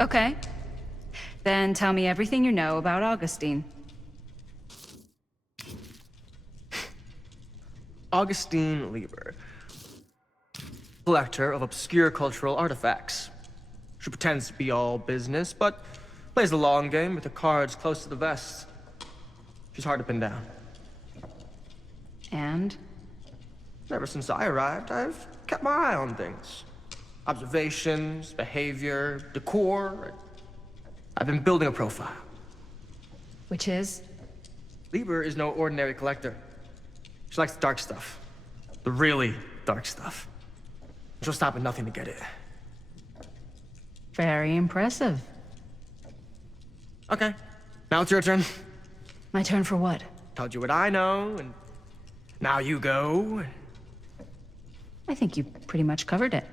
Okay. Then tell me everything you know about Augustine. Augustine Lieber. Collector of obscure cultural artifacts. She pretends to be all business, but plays the long game with the cards close to the vest. She's hard to pin down. And? Ever since I arrived, I've kept my eye on things. Observations, behavior, decor. I've been building a profile. Which is? Lieber is no ordinary collector. She likes the dark stuff. The really dark stuff. She'll stop at nothing to get it. Very impressive. Okay, now it's your turn. My turn for what? Told you what I know, and now you go. I think you pretty much covered it.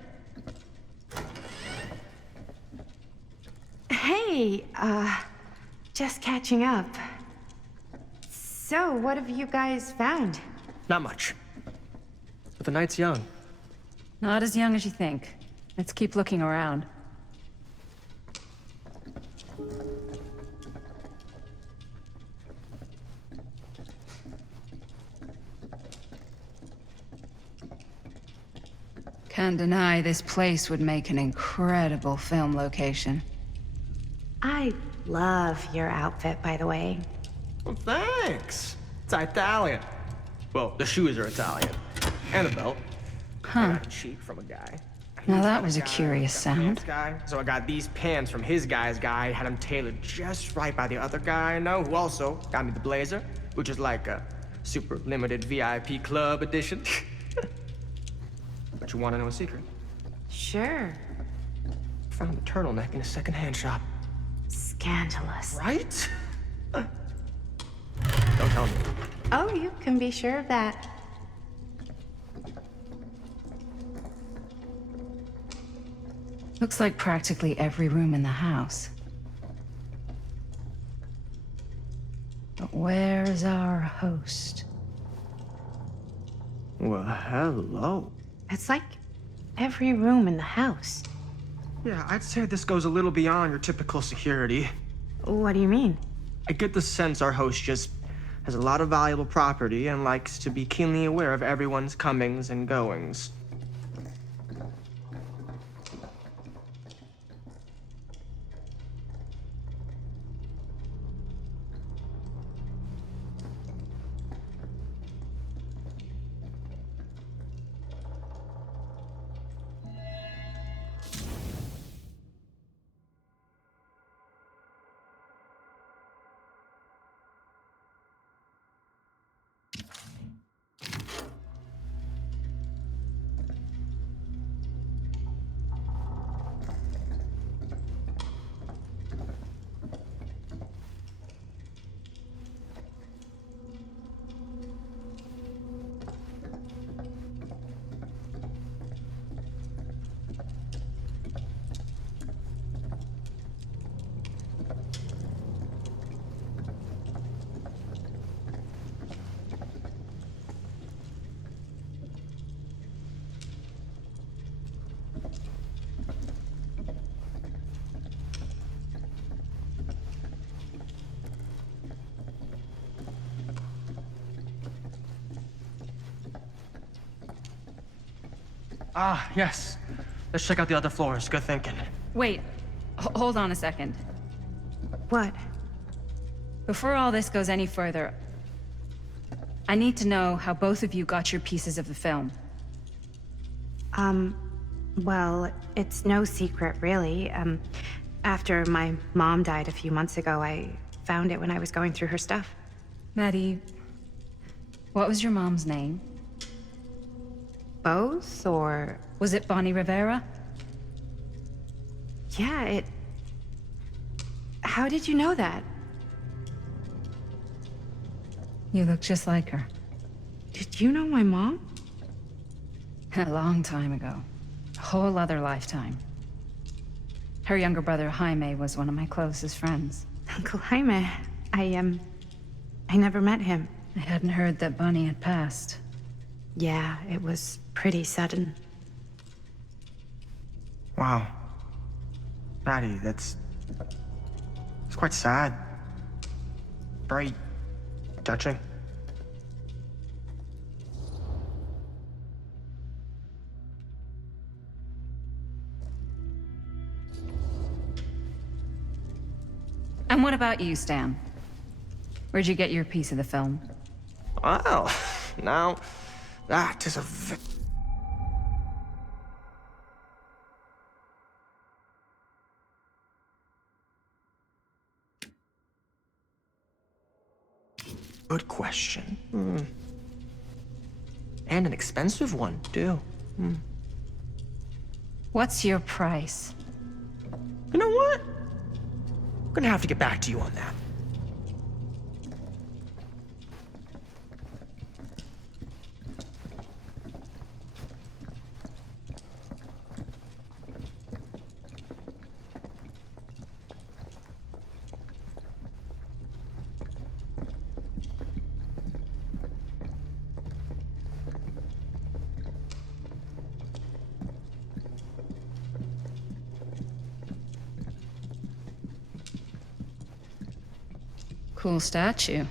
Hey, just catching up. So, what have you guys found? Not much. But the night's young. Not as young as you think. Let's keep looking around. Can't deny this place would make an incredible film location. I love your outfit, by the way. Well, thanks. It's Italian. Well, the shoes are Italian. And the belt. I got it cheap from a guy. Now that was a curious sound. Guy. So I got these pants from his guy's guy, had them tailored just right by the other guy I know, who also got me the blazer, which is like a super limited VIP club edition. But you want to know a secret? Sure. Found the turtleneck in a secondhand shop. Scandalous. Right? Don't tell me. Oh, you can be sure of that. Looks like practically every room in the house. But where's our host? Well, hello. It's like every room in the house. Yeah, I'd say this goes a little beyond your typical security. What do you mean? I get the sense our host just has a lot of valuable property and likes to be keenly aware of everyone's comings and goings. Ah, yes. Let's check out the other floors. Good thinking. Wait, hold on a second. What? Before all this goes any further, I need to know how both of you got your pieces of the film. Well, it's no secret, really. After my mom died a few months ago, I found it when I was going through her stuff. Maddie, what was your mom's name? Both, or... Was it Bonnie Rivera? Yeah, How did you know that? You look just like her. Did you know my mom? A long time ago. A whole other lifetime. Her younger brother, Jaime, was one of my closest friends. Uncle Jaime. I never met him. I hadn't heard that Bonnie had passed. Yeah, it was pretty sudden. Wow. Maddie, it's quite sad. Very touching. And what about you, Stan? Where'd you get your piece of the film? Well, now that is a good question. And an expensive one, too. What's your price? You know what? I'm gonna have to get back to you on that. Cool statue.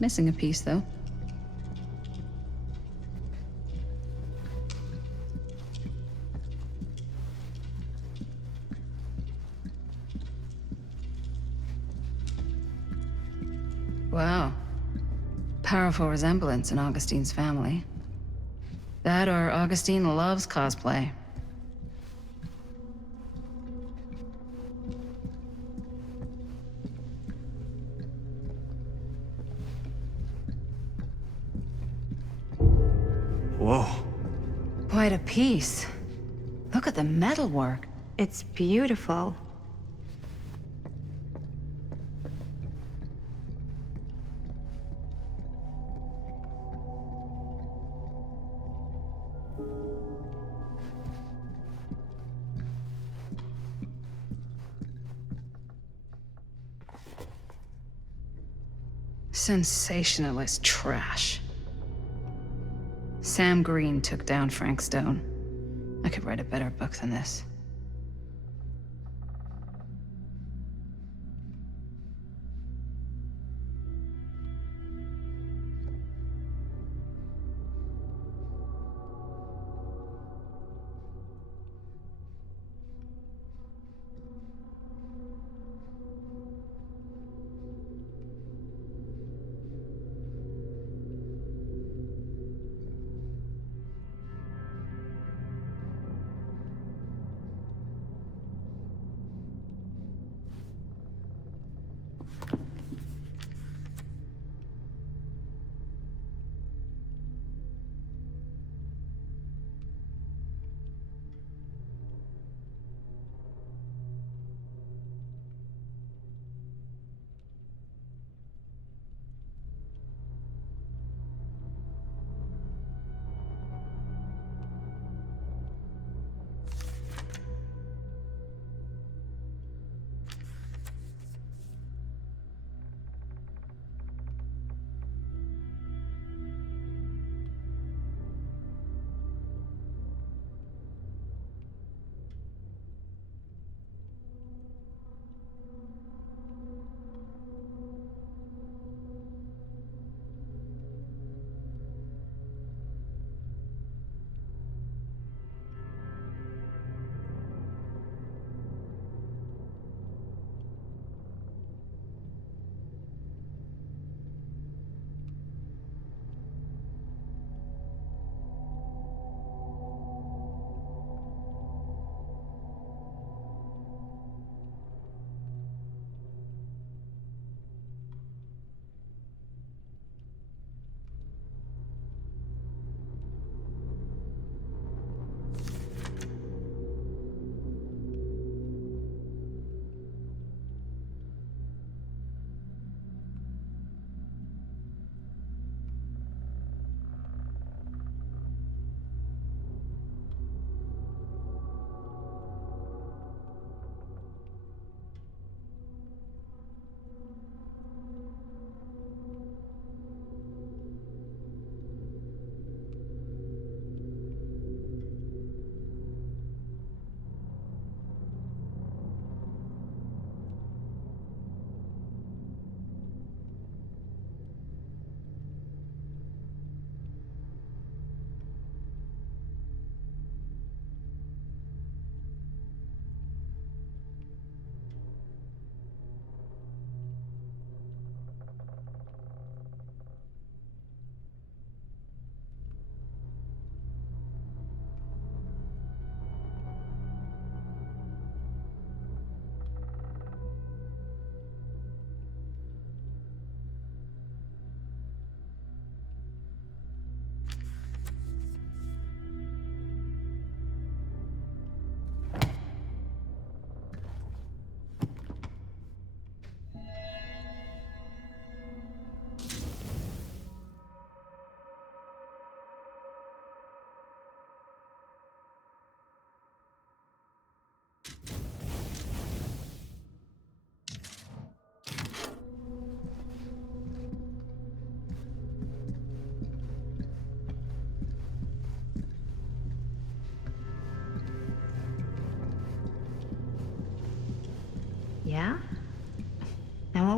Missing a piece, though. Wow. Powerful resemblance in Augustine's family. That or Augustine loves cosplay. Whoa. Quite a piece. Look at the metalwork. It's beautiful. Sensationalist trash. Sam Green took down Frank Stone. I could write a better book than this.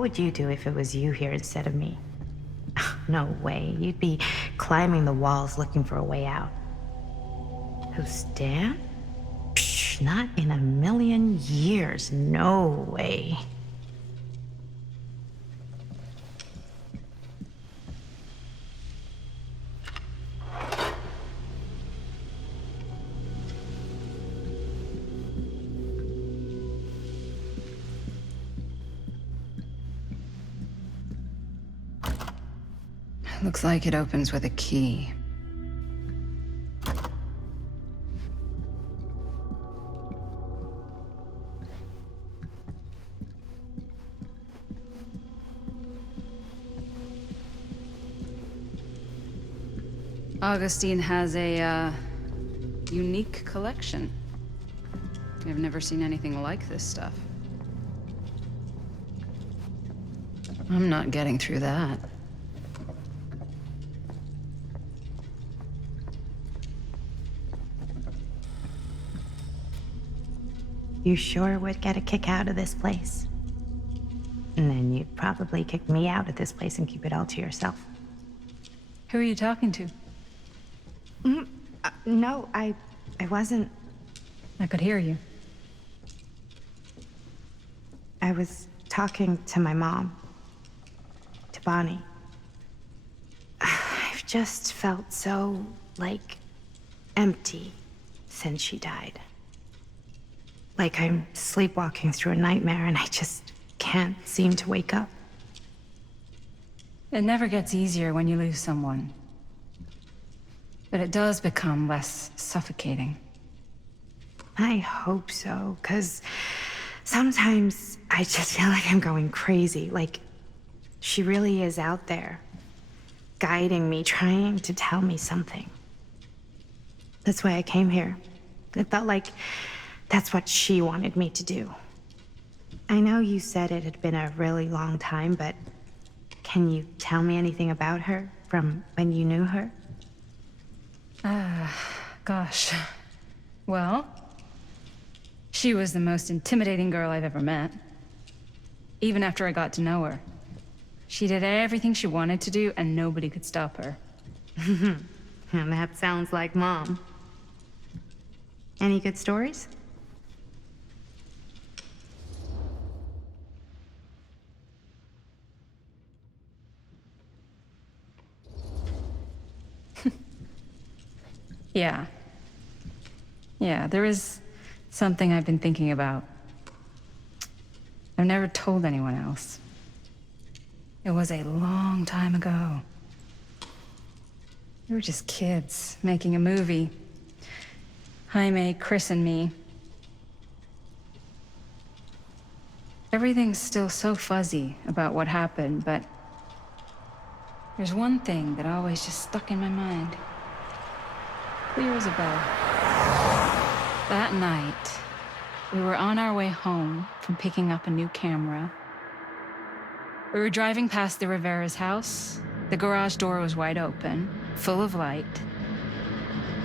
would you do if it was you here instead of me? No way. You'd be climbing the walls looking for a way out. Who's Dan? Psh, not in a million years. No way. Looks like it opens with a key. Augustine has a, unique collection. I've never seen anything like this stuff. I'm not getting through that. You sure would get a kick out of this place. And then you'd probably kick me out of this place and keep it all to yourself. Who are you talking to? No, I wasn't. I could hear you. I was talking to my mom. To Bonnie. I've just felt so, like, empty since she died. Like I'm sleepwalking through a nightmare and I just can't seem to wake up. It never gets easier when you lose someone. But it does become less suffocating. I hope so, 'cause sometimes I just feel like I'm going crazy. Like she really is out there, guiding me, trying to tell me something. That's why I came here. It felt like that's what she wanted me to do. I know you said it had been a really long time, but can you tell me anything about her from when you knew her? Gosh. Well, she was the most intimidating girl I've ever met. Even after I got to know her. She did everything she wanted to do, and nobody could stop her. And that sounds like Mom. Any good stories? Yeah. Yeah, there is something I've been thinking about. I've never told anyone else. It was a long time ago. We were just kids, making a movie. Jaime, Chris, and me. Everything's still so fuzzy about what happened, but there's one thing that always just stuck in my mind. Clear as a bell. That night, we were on our way home from picking up a new camera. We were driving past the Rivera's house. The garage door was wide open, full of light.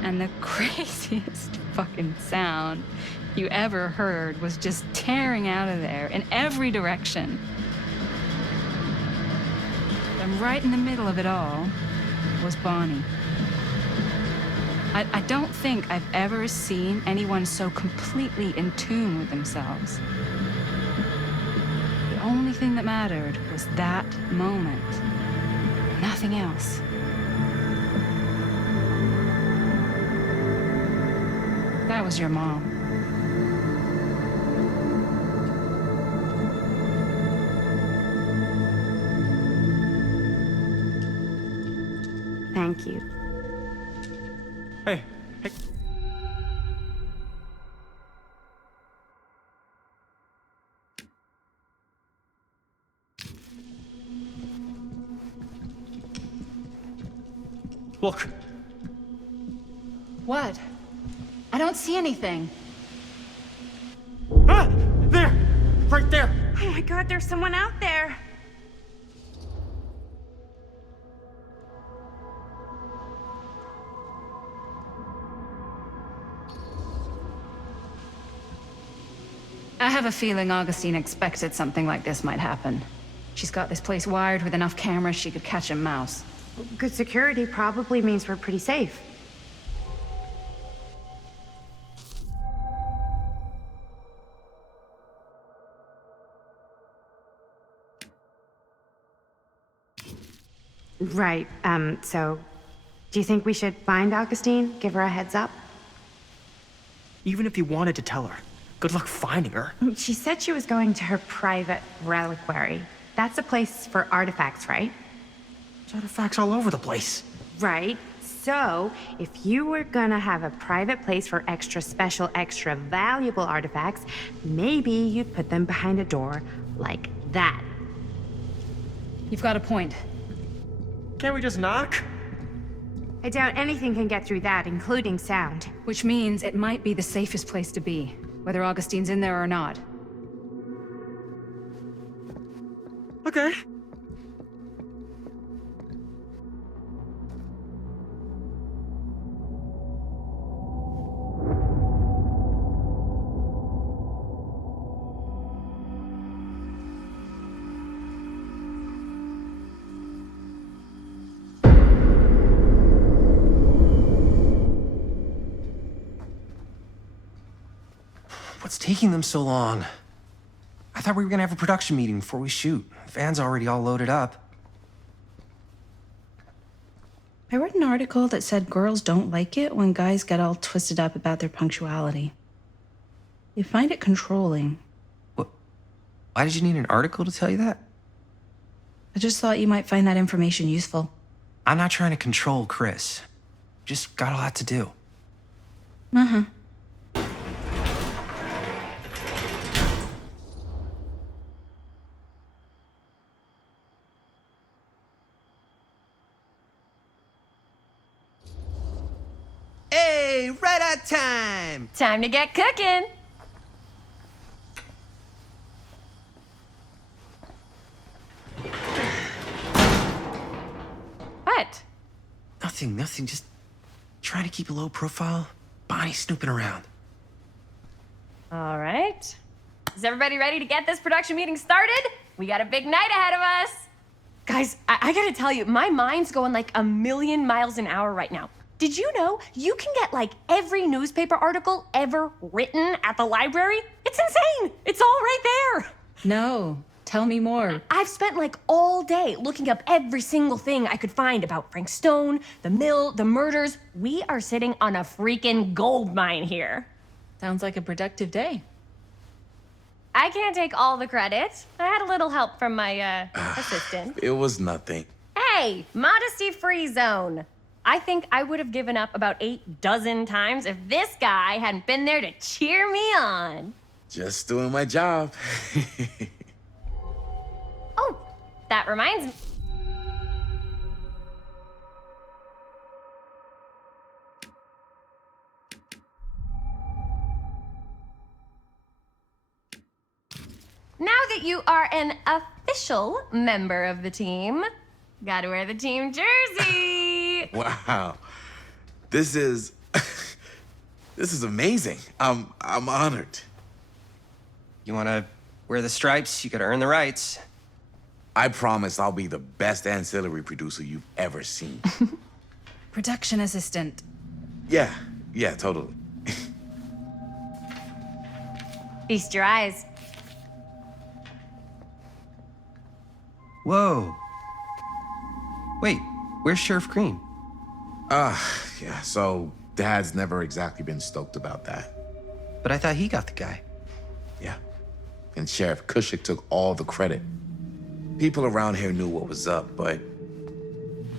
And the craziest fucking sound you ever heard was just tearing out of there in every direction. And right in the middle of it all was Bonnie. I don't think I've ever seen anyone so completely in tune with themselves. The only thing that mattered was that moment. Nothing else. That was your mom. Thank you. Hey. Look. What? I don't see anything. Ah! There! Right there! Oh my God, there's someone out there. I have a feeling Augustine expected something like this might happen. She's got this place wired with enough cameras she could catch a mouse. Good security probably means we're pretty safe. Right, so do you think we should find Augustine? Give her a heads up? Even if you wanted to tell her, good luck finding her. She said she was going to her private reliquary. That's a place for artifacts, right? There's artifacts all over the place. Right. So, if you were gonna have a private place for extra special, extra valuable artifacts, maybe you'd put them behind a door like that. You've got a point. Can't we just knock? I doubt anything can get through that, including sound. Which means it might be the safest place to be, whether Augustine's in there or not. Okay. What's taking them so long? I thought we were gonna have a production meeting before we shoot. The van's already all loaded up. I read an article that said girls don't like it when guys get all twisted up about their punctuality. They find it controlling. What? Why did you need an article to tell you that? I just thought you might find that information useful. I'm not trying to control Chris. Just got a lot to do. Uh-huh. Hey, right on time! Time to get cooking. What? Nothing, just trying to keep a low profile. Bonnie snooping around. All right. Is everybody ready to get this production meeting started? We got a big night ahead of us. Guys, I gotta tell you, my mind's going like a million miles an hour right now. Did you know you can get like every newspaper article ever written at the library? It's insane. It's all right there. No, tell me more. I've spent like all day looking up every single thing I could find about Frank Stone, the mill, the murders. We are sitting on a freaking gold mine here. Sounds like a productive day. I can't take all the credit. I had a little help from my assistant. It was nothing. Hey, modesty-free zone. I think I would have given up about 8 dozen times if this guy hadn't been there to cheer me on. Just doing my job. Oh, that reminds me. Now that you are an official member of the team, gotta wear the team jersey. Wow. This is this is amazing. I'm honored. You wanna wear the stripes? You gotta earn the rights. I promise I'll be the best ancillary producer you've ever seen. Production assistant. Yeah, totally. Feast your eyes. Whoa. Wait, where's Sheriff Green? Yeah, so Dad's never exactly been stoked about that. But I thought he got the guy. Yeah. And Sheriff Cushik took all the credit. People around here knew what was up, but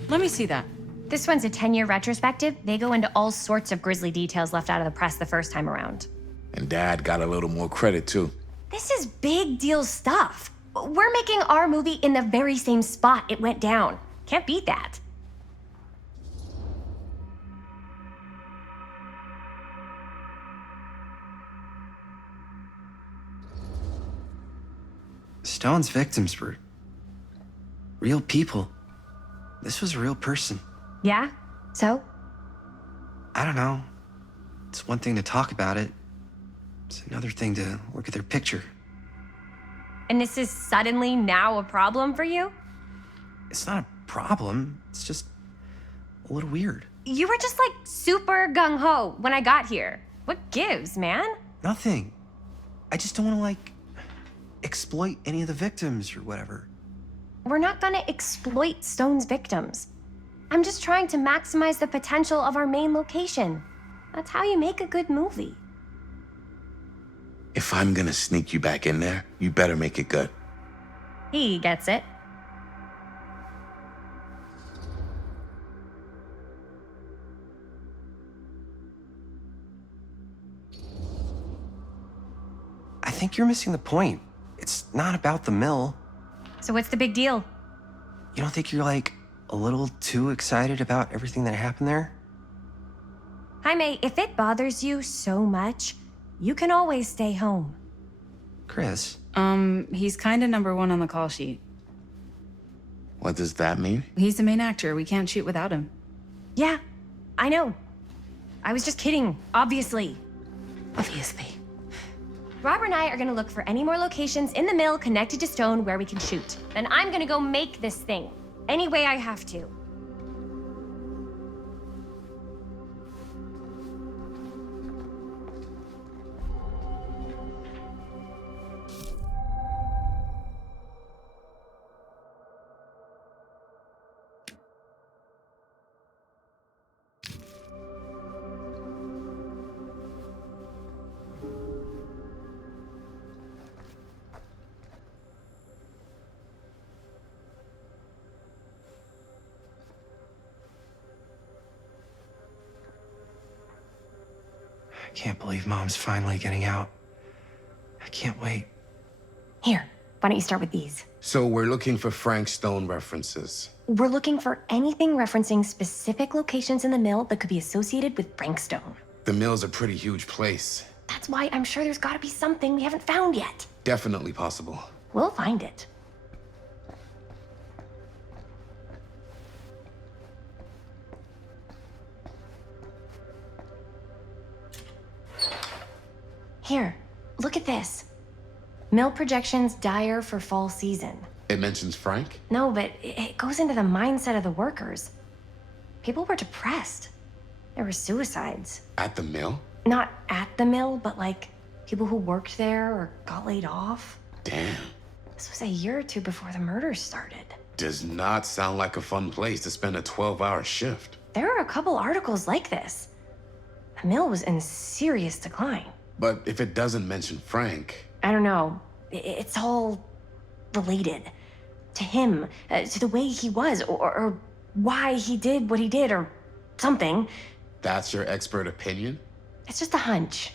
Let me see that. This one's a 10-year retrospective. They go into all sorts of grisly details left out of the press the first time around. and Dad got a little more credit too. This is big deal stuff. We're making our movie in the very same spot it went down. Can't beat that. Stone's victims were real people. This was a real person. Yeah? So? I don't know. It's one thing to talk about it. It's another thing to look at their picture. And this is suddenly now a problem for you? It's not a problem. It's just a little weird. You were just like super gung-ho when I got here. What gives, man? Nothing. I just don't want to, like, exploit any of the victims or whatever. We're not gonna exploit Stone's victims. I'm just trying to maximize the potential of our main location. That's how you make a good movie. If I'm gonna sneak you back in there, you better make it good. He gets it. I think you're missing the point. It's not about the mill. So what's the big deal? You don't think you're, like, a little too excited about everything that happened there? Jaime, if it bothers you so much, you can always stay home. Chris, He's kinda number one on the call sheet. What does that mean? He's the main actor. We can't shoot without him. Yeah, I know. I was just kidding, obviously. Obviously. Robert and I are gonna look for any more locations in the mill connected to Stone where we can shoot. Then I'm gonna go make this thing. Any way I have to. I can't believe Mom's finally getting out. I can't wait. Here, why don't you start with these? So we're looking for Frank Stone references. We're looking for anything referencing specific locations in the mill that could be associated with Frank Stone. The mill's a pretty huge place. That's why I'm sure there's gotta be something we haven't found yet. Definitely possible. We'll find it. Here, look at this. Mill projections dire for fall season. It mentions Frank? No, but it goes into the mindset of the workers. People were depressed. There were suicides. At the mill? Not at the mill, but like people who worked there or got laid off. Damn. This was a year or two before the murders started. Does not sound like a fun place to spend a 12-hour shift. There are a couple articles like this. The mill was in serious decline. But if it doesn't mention Frank, I don't know. It's all related to him, to the way he was, or why he did what he did, or something. that's your expert opinion? It's just a hunch.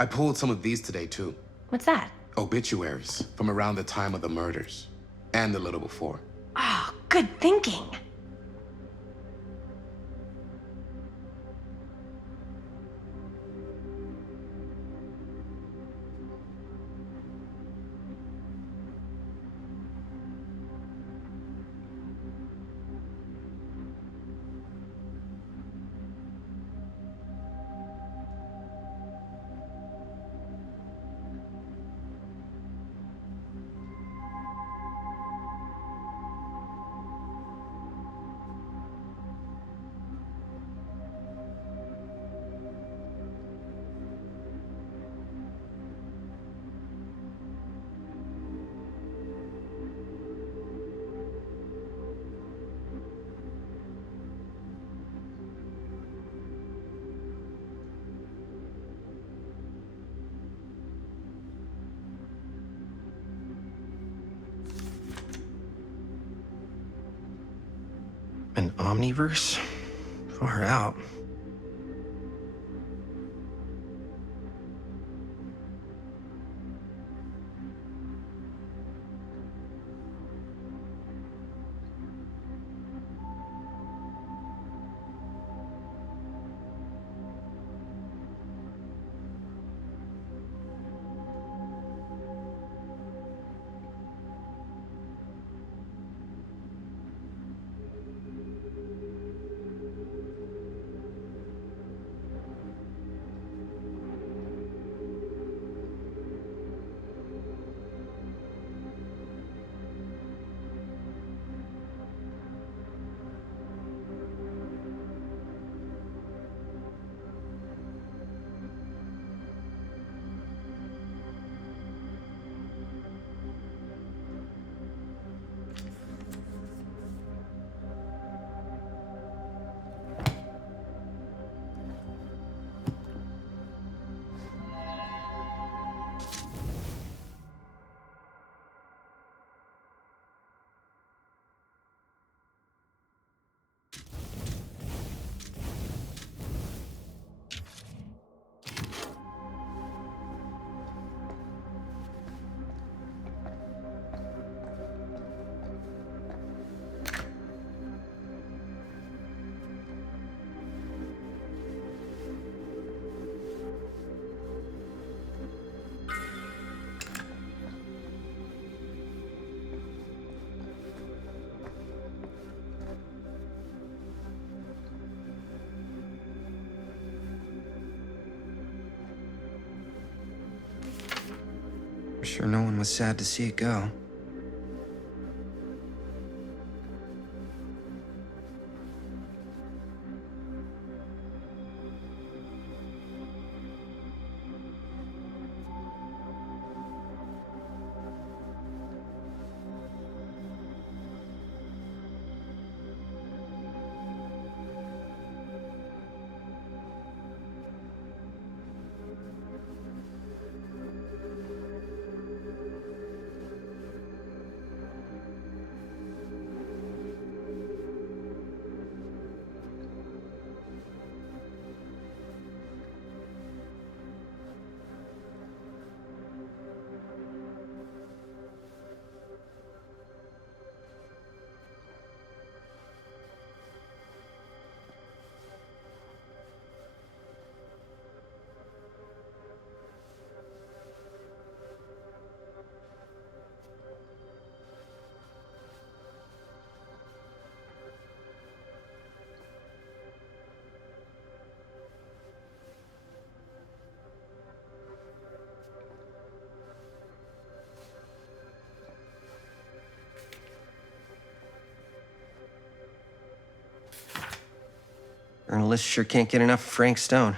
I pulled some of these today, too. What's that? Obituaries from around the time of the murders, and a little before. Oh, good thinking. An omniverse? Far out. Sure no one was sad to see it go. Journalists sure can't get enough of Frank Stone.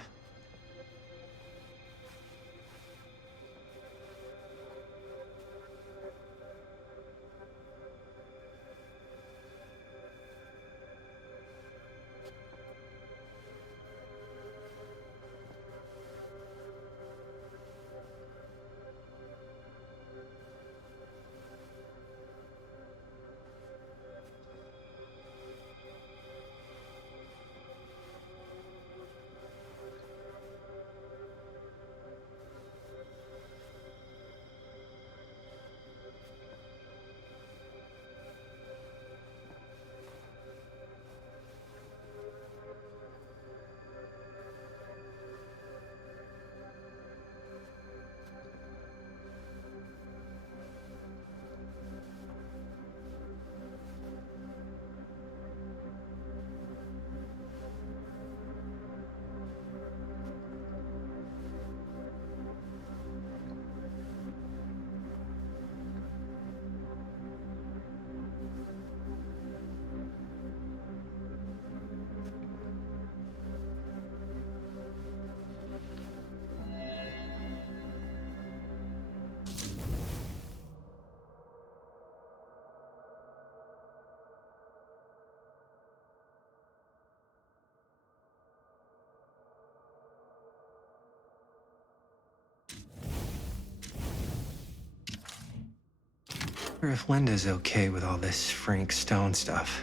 I wonder if Linda's okay with all this Frank Stone stuff.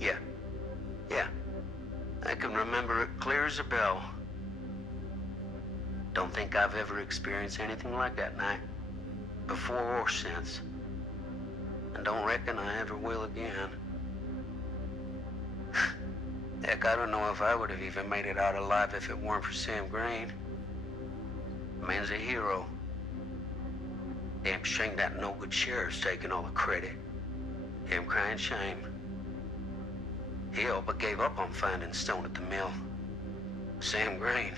Yeah. Yeah. I can remember it clear as a bell. Don't think I've ever experienced anything like that night, before or since. And don't reckon I ever will again. Heck, I don't know if I would have even made it out alive if it weren't for Sam Green. The man's a hero. Damn shame that no-good sheriff's taking all the credit. Damn crying shame. He all but gave up on finding Stone at the mill. Sam Green,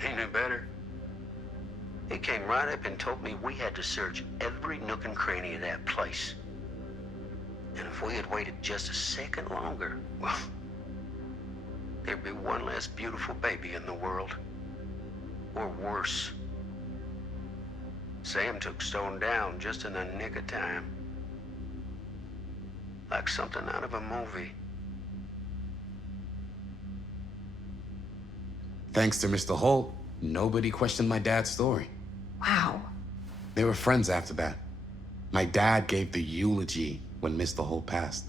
he knew better. He came right up and told me we had to search every nook and cranny of that place. And if we had waited just a second longer, well, there'd be one less beautiful baby in the world. Or worse. Sam took Stone down just in the nick of time. Like something out of a movie. Thanks to Mr. Holt, nobody questioned my dad's story. Wow. They were friends after that. My dad gave the eulogy when Mr. Holt passed.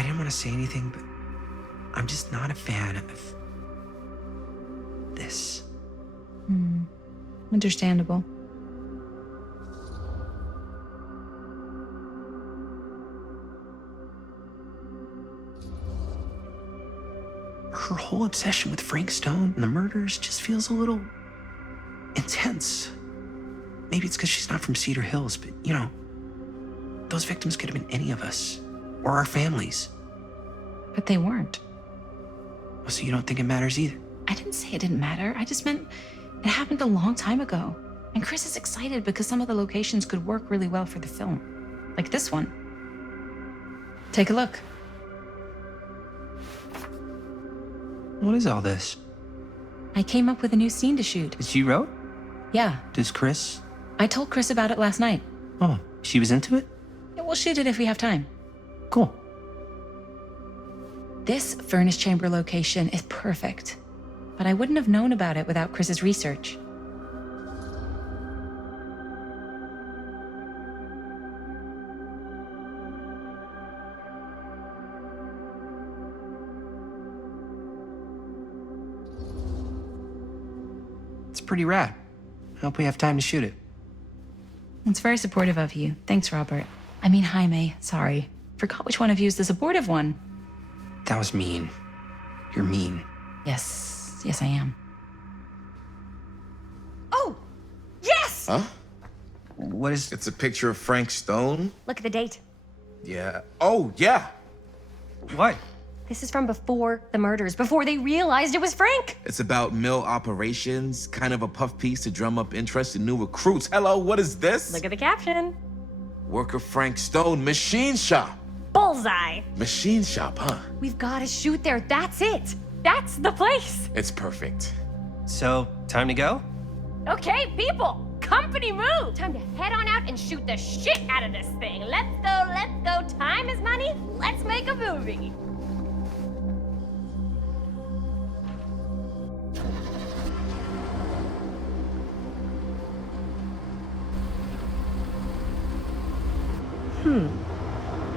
I didn't want to say anything, but I'm just not a fan of this. Understandable. Her whole obsession with Frank Stone and the murders just feels a little intense. Maybe it's because she's not from Cedar Hills, but you know, those victims could have been any of us or our families. But they weren't. So you don't think it matters either? I didn't say it didn't matter. I just meant it happened a long time ago. And Chris is excited because some of the locations could work really well for the film. Like this one. Take a look. What is all this? I came up with a new scene to shoot. That you wrote? Yeah, Does Chris? I told Chris about it last night. Oh, she was into it? Yeah, we'll shoot it if we have time. Cool. This furnace chamber location is perfect. But I wouldn't have known about it without Chris's research. It's pretty rad. I hope we have time to shoot it. It's very supportive of you. Thanks, Robert. I mean, Jaime, sorry. Forgot which one of you is the supportive one. That was mean. You're mean. Yes, I am. Oh, yes! Huh? What is... It's a picture of Frank Stone? Look at the date. Yeah. Oh, yeah. What? This is from before the murders, before they realized it was Frank. It's about mill operations, kind of a puff piece to drum up interest in new recruits. Hello, what is this? Look at the caption. Worker Frank Stone, machine shop. Bullseye. Machine shop, huh? We've got to shoot there. That's it. That's the place. It's perfect. So, time to go? Okay, people. Company move. Time to head on out and shoot the shit out of this thing. Let's go, let's go. Time is money. Let's make a movie.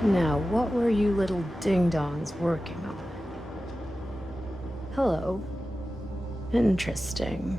Now, what were you little ding-dongs working on? Hello. Interesting.